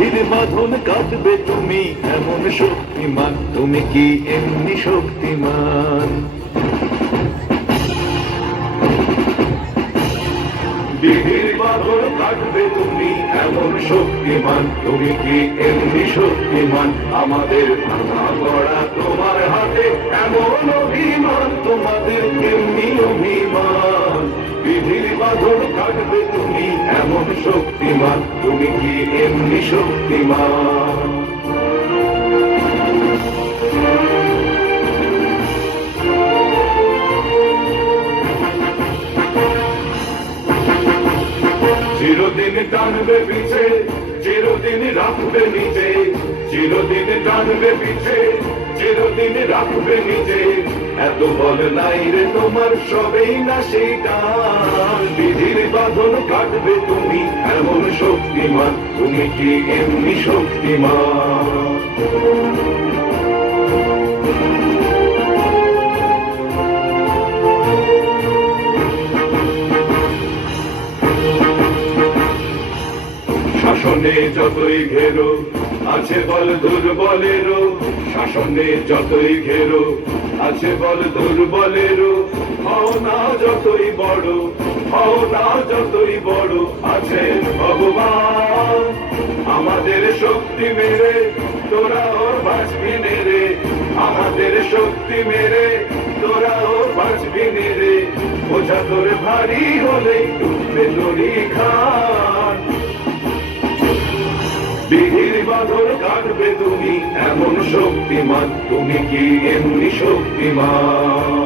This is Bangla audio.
বিধির বাঁধন কাটবে তুমি এমন শক্তিমান, তুমি কি এমনি শক্তিমান? বিধির বাঁধন কাটবে তুমি এমন শক্তিমান, তুমি কি এমনি শক্তিমান? আমাদের ভাঙা গড়া তোমার হাতে এমন অভিমান, তোমাদের এমনি অভিমান। বিধির বাঁধন কাটবে তুমি এমন শক্তিমান, তুমি কি এমনি শক্তিমান? চিরদিন টানবে পিছে, চিরদিন রাখবে নিজে, চিরদিন টানবে পিছে, চিরদিন রাখবে নিজে। এত বল নাই রে তোমার, সবেই না সেটা। বিধির বাঁধন কাটবে তুমি এমন শক্তিমান, তুমি কি এমনি শক্তিমান? শাসনে যতই ঘেরো আছে বল দুর্বলেরও, শাসনে যতই ঘেরো আছে বল দুর্বলেরও। হও না যতই বড়, হও না যতই বড়, আছেন ভগবান। আমাদের শক্তি মেরে তোরাও বাঁচবি রে, আমাদের শক্তি মেরে তোরাও বাঁচবি রে। বোঝা তোর ভারী হলে ডুববে তোরই খান। বিধির বাঁধন কাটবে তুমি এমন শক্তিমান, তুমি কি এমনি শক্তিমান?